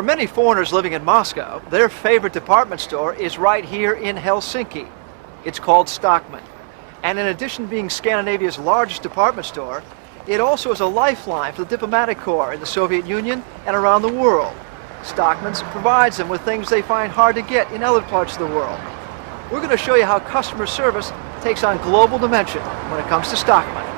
For many foreigners living in Moscow, their favorite department store is right here in Helsinki. It's called Stockmann. And in addition to being Scandinavia's largest department store, it also is a lifeline for the diplomatic corps in the Soviet Union and around the world. Stockmann's provides them with things they find hard to get in other parts of the world. We're going to show you how customer service takes on global dimension when it comes to Stockmann.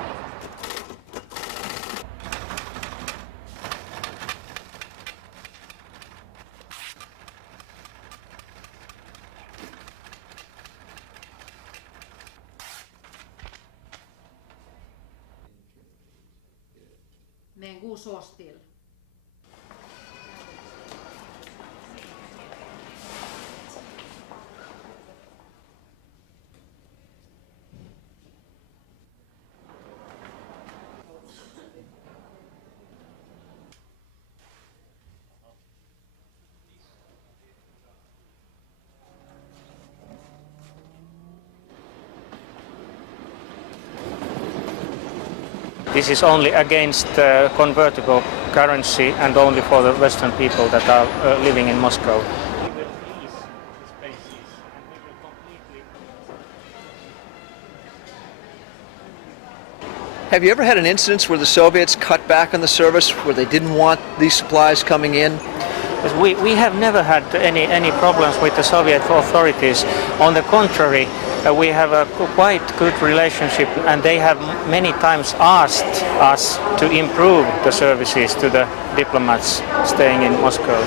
Men god såstil. This is only against convertible currency and only for the Western people that are living in Moscow. Have you ever had an instance where the Soviets cut back on the service, where they didn't want these supplies coming in? We have never had any problems with the Soviet authorities. On the contrary, we have a quite good relationship, and they have many times asked us to improve the services to the diplomats staying in Moscow.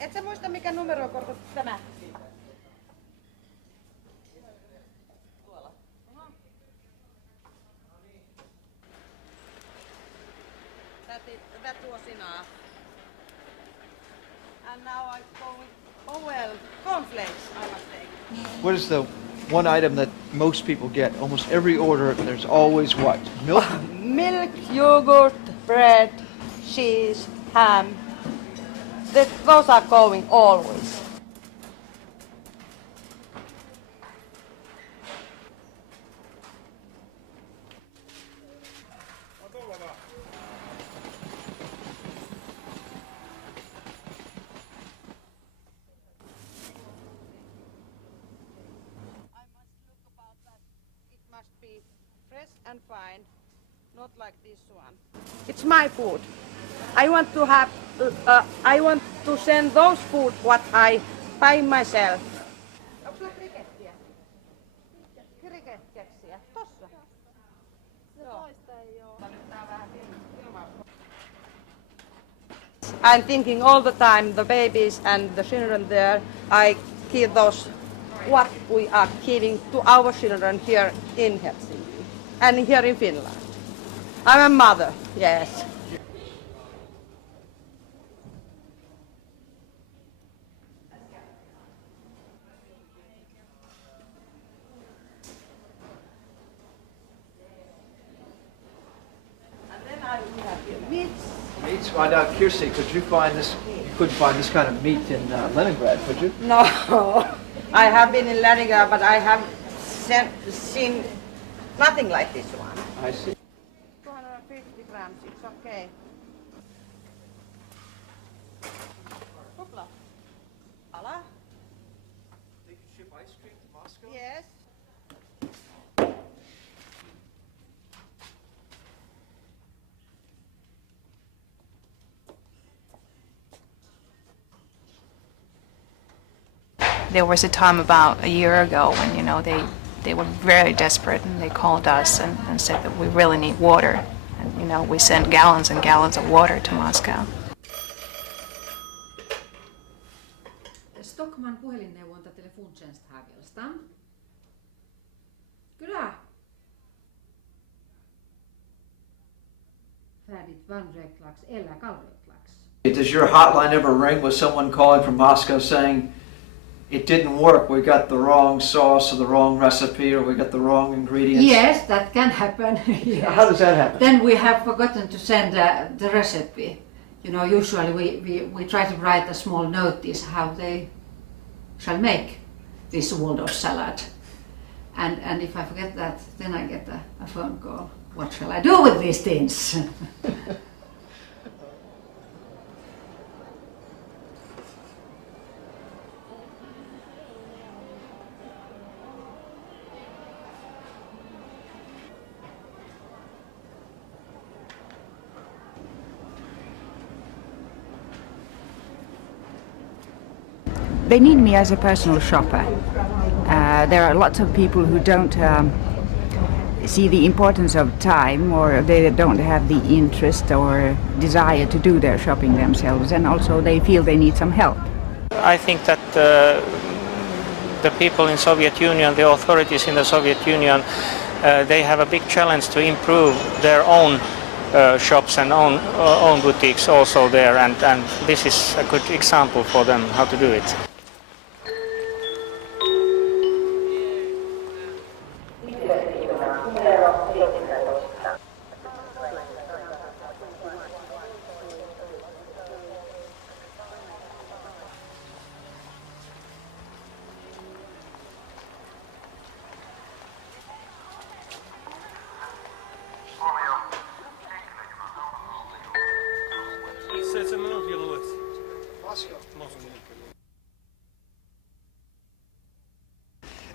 Et sä muista mikä numerokortti tämä? Tuolla. That was enough. And now I go with, oh well, cornflakes I must take. What is the one item that most people get? Almost every order, there's always what? Milk? Milk, yogurt, bread, cheese, ham. Those are going always. Fresh and fine, not like this one. It's my food. I want to have. I want to send those food what I buy myself. Onko sulla krikettiä? Krikettiä. Tossa. Toista ei oo. I'm thinking all the time the babies and the children there. I give those what we are giving to our children here in Helsinki and here in Finland. I'm a mother, yes. And then I have here meats. Meats? Well, now, Kirsi, could you find this? You couldn't find this kind of meat in Leningrad, could you? No, I have been in Leningrad, but I have seen nothing like this one. I see. 250 grams, it's okay. Kupla. Ala? They can ship ice cream to Moscow? Yes. There was a time about a year ago when, you know, they were very desperate, and they called us and said that we really need water. And, you know, we sent gallons and gallons of water to Moscow. Stockmann puhelinneuvonta telefontjänsthagelsta. Kyllä. Färdigt vandräktlaks eller kallrötlaks. Does your hotline ever ring with someone calling from Moscow saying, it didn't work. We got the wrong sauce or the wrong recipe, or we got the wrong ingredients. Yes, that can happen. Yes. How does that happen? Then we have forgotten to send the recipe. You know, usually we try to write a small notice how they shall make this Waldorf salad. And if I forget that, then I get a phone call. What shall I do with these things? They need me as a personal shopper. There are lots of people who don't see the importance of time, or they don't have the interest or desire to do their shopping themselves, and also they feel they need some help. I think that the people in Soviet Union, the authorities in the Soviet Union, they have a big challenge to improve their own shops and own boutiques also there, and this is a good example for them how to do it.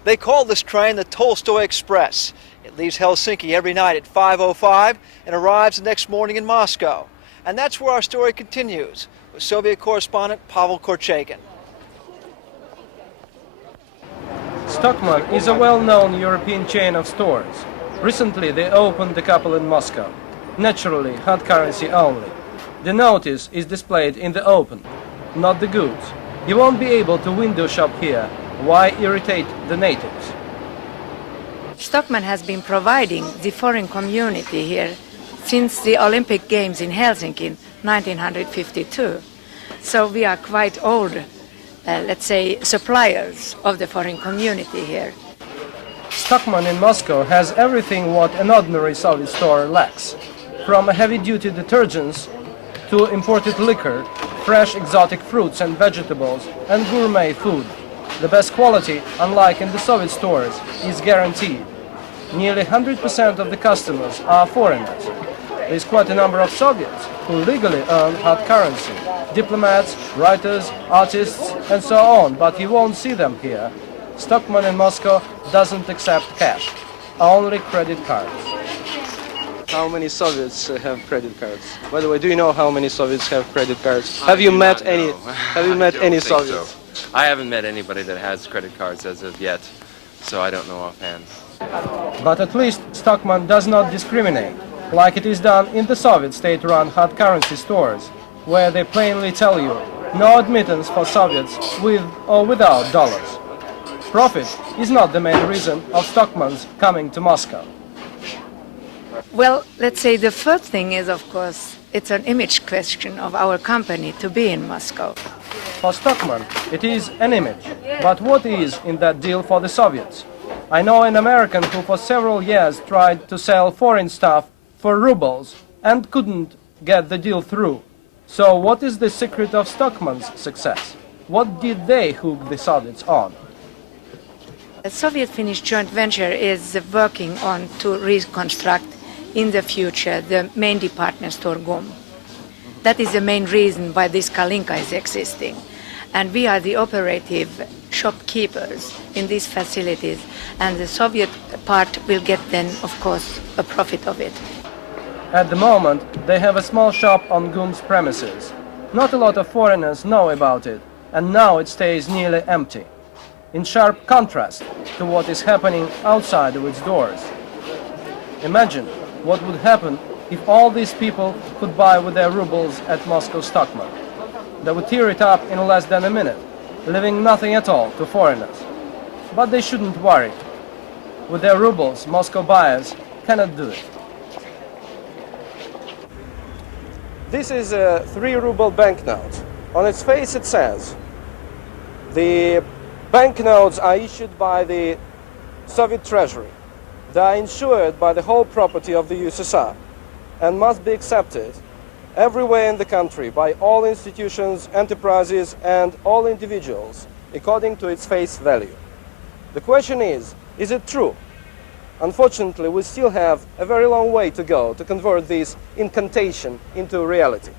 They call this train the Tolstoy Express. It leaves Helsinki every night at 5:05 and arrives the next morning in Moscow. And that's where our story continues with Soviet correspondent Pavel Korchagin. Stockmann is a well-known European chain of stores. Recently they opened a couple in Moscow. Naturally, hard currency only. The notice is displayed in the open, not the goods. You won't be able to window shop here. Why irritate the natives? Stockmann has been providing the foreign community here since the Olympic Games in Helsinki in 1952. So we are quite old, let's say, suppliers of the foreign community here. Stockmann in Moscow has everything what an ordinary Soviet store lacks. From heavy-duty detergents to imported liquor, fresh exotic fruits and vegetables, and gourmet food. The best quality, unlike in the Soviet stores, is guaranteed. Nearly 100% of the customers are foreigners. There is quite a number of Soviets who legally earn hard currency. Diplomats, writers, artists, and so on, but you won't see them here. Stockmann in Moscow doesn't accept cash, only credit cards. How many Soviets have credit cards? By the way, do you know how many Soviets have credit cards? Have you met any? Have you met any Soviets? So. I haven't met anybody that has credit cards as of yet, so I don't know offhand. But at least Stockmann does not discriminate, like it is done in the Soviet state-run hard currency stores, where they plainly tell you no admittance for Soviets with or without dollars. Profit is not the main reason of Stockmann's coming to Moscow. Well, let's say the first thing is, of course, it's an image question of our company to be in Moscow. For Stockmann, it is an image. But what is in that deal for the Soviets? I know an American who for several years tried to sell foreign stuff for rubles and couldn't get the deal through. So what is the secret of Stockmann's success? What did they hook the Soviets on? The Soviet-Finnish joint venture is working on to reconstruct in the future the main department store GUM. That is the main reason why this Kalinka is existing. And we are the operative shopkeepers in these facilities, and the Soviet part will get then, of course, a profit of it. At the moment, they have a small shop on GUM's premises. Not a lot of foreigners know about it, and now it stays nearly empty, in sharp contrast to what is happening outside of its doors. Imagine what would happen if all these people could buy with their rubles at Moscow Stockmann. They would tear it up in less than a minute, leaving nothing at all to foreigners. But they shouldn't worry. With their rubles, Moscow buyers cannot do it. This is a 3-ruble banknote. On its face it says, the Banknotes are issued by the Soviet Treasury. They are insured by the whole property of the USSR and must be accepted everywhere in the country by all institutions, enterprises and all individuals according to its face value. The question is it true? Unfortunately, we still have a very long way to go to convert this incantation into reality.